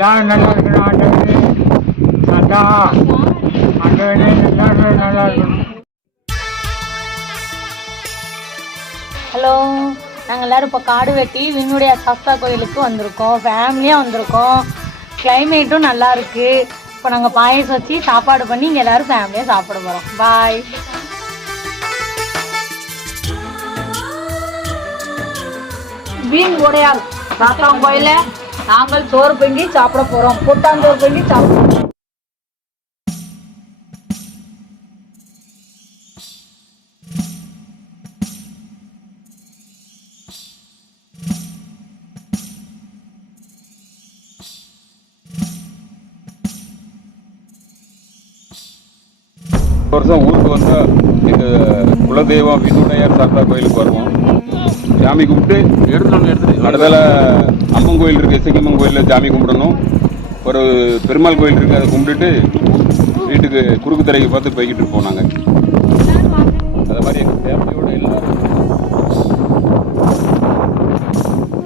எல்லாரும் நல்லா இருக்கணும் ஆண்டவரே. அதான் ஆண்டவரே எல்லாரும் நல்லா இருக்கணும். ஹலோ, நாங்கள் எல்லோரும் இப்போ காடு வெட்டி விண்ணுடைய சாஸ்தா கோயிலுக்கு வந்திருக்கோம். ஃபேமிலியாக வந்திருக்கோம். கிளைமேட்டும் நல்லா இருக்குது. இப்போ நாங்கள் பாயசம் வச்சு சாப்பாடு பண்ணி இங்கே எல்லோரும் ஃபேமிலியாக சாப்பிட போகிறோம். பாய். வீண் உடையால் சாஸ்தா கோயிலில் நாங்கள் சோறு பொங்கி சாப்பிட போகிறோம். கூட்டாஞ்சோறு பொங்கி சாப்பிடுறோம். வருஷம் ஊருக்கு வந்தால் எங்கள் குலதெய்வம் விண்ணுடையார் சாஸ்தா கோயிலுக்கு வருவோம். சாமி கும்பிட்டு அடுத்தால அம்மன் கோயில் இருக்குது, சிங்கம்மன் கோயிலில் சாமி கும்பிடணும். ஒரு பெருமாள் கோயில் இருக்குது, அதை கும்பிட்டுட்டு வீட்டுக்கு குறுக்கு தரைக்கு பார்த்து போய்கிட்டு இருப்போம் நாங்கள். அது மாதிரி எங்கள் ஃபேமிலியோட எல்லாரும்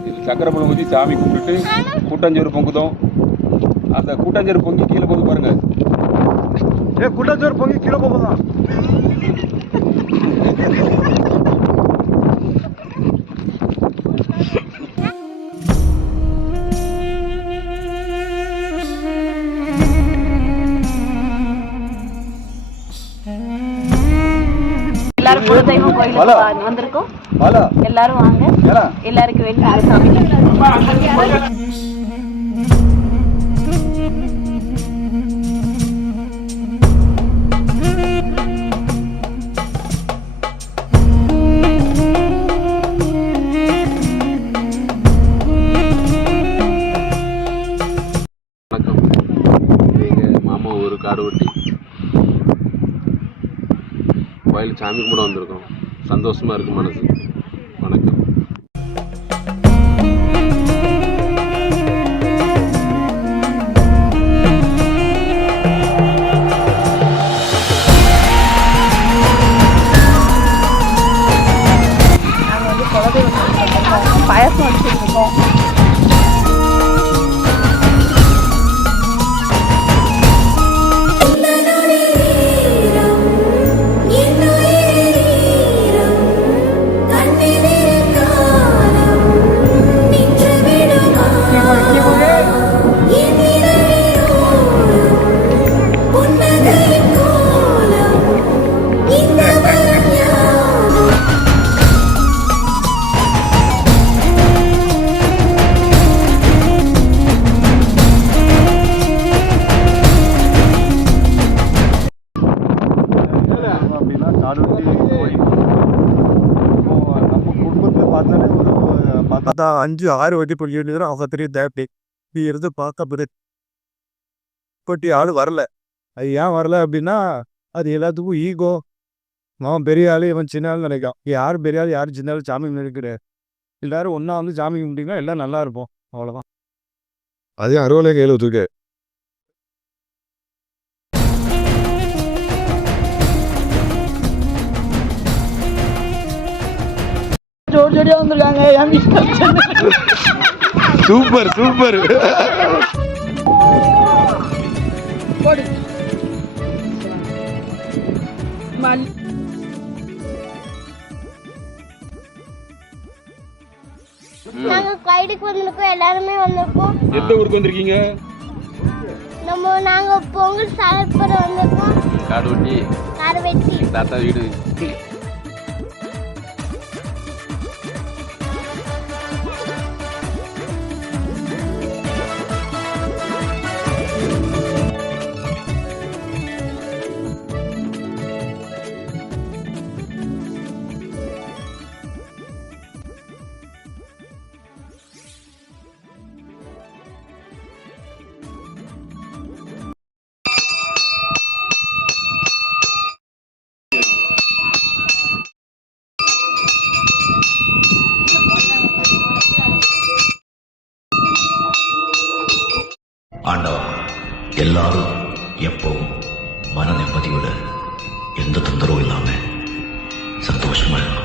இது சக்கரைப்பழம் ஊற்றி சாமி கும்பிட்டுட்டு கூட்டாஞ்சோறு பொங்குதோம். அந்த கூட்டாஞ்சோறு பொங்கி கீழே போகுது பாருங்கள். கூட்டாஞ்சோறு பொங்கி கீழே போகுதான். எல்லாரும் குலதெய்வம் கோயிலுக்கு வந்திருக்கோம். எல்லாரும் வாங்க. எல்லாருக்கும் வெளியே சாமி காடுவட்டி கோயில் சாமி கும்பிட வந்திருக்கோம். சந்தோஷமா இருக்கு மனசு. வணக்கம். நாங்கள் வந்து குலதெய்வம் பாயசம் வச்சுருக்கோம். அதான் 5-6 வாட்டி பொங்கி வேண்டியதும் அவங்க தெரியும் தேவை இப்படி இருந்து பார்க்க பட்டி ஆள் வரல. அது ஏன் வரல அப்படின்னா அது எல்லாத்துக்கும் ஈகோ. அவன் பெரிய ஆள், இவன் சின்ன ஆள் நினைக்கான். யார் பெரிய ஆள் யார் சின்ன ஆள் சாமி நினைக்கிறார். எல்லாரும் ஒன்றா வந்து சாமி கும்பிட்டீங்கன்னா எல்லாம் நல்லா இருப்போம். அவ்வளோதான். அதே அறுவலை கையில் ஒத்துக்க ஜோடி ஜோடியாக வந்திருக்காங்க. Super super. நாங்க கோயிலுக்கு வந்திருக்கோம். எல்லாருமே வந்திருக்கோம். எந்த ஊருக்கு வந்திருக்கீங்க? நாங்க பொங்கல் சாப்பிட வந்திருக்கோம். காடுவெட்டி தாத்தா வீடு. ஆண்டவா, எல்லாரும் எப்பவும் மன நிம்மதியோட எந்த தொந்தரவும் இல்லாம சந்தோஷமா இருக்கணும்.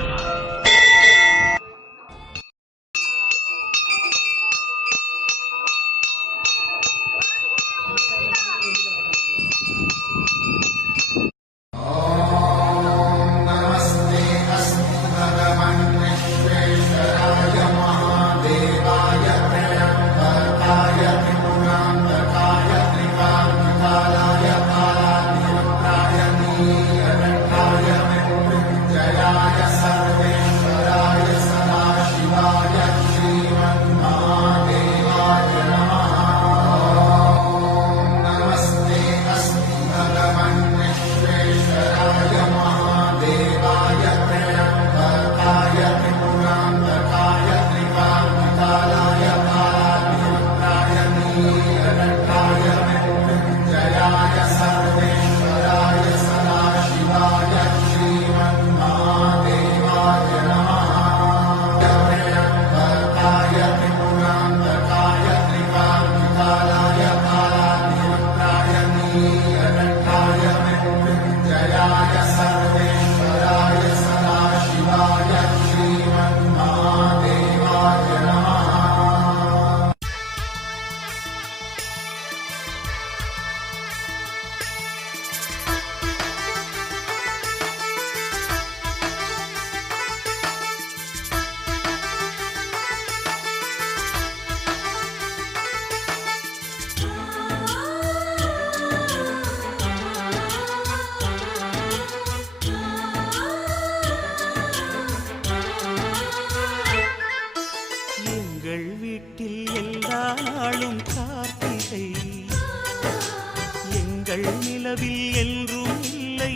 எங்கள் வீட்டில் எல்லா நாளும் கார்த்திகை எங்கள் நிலவில் என்றும் இல்லை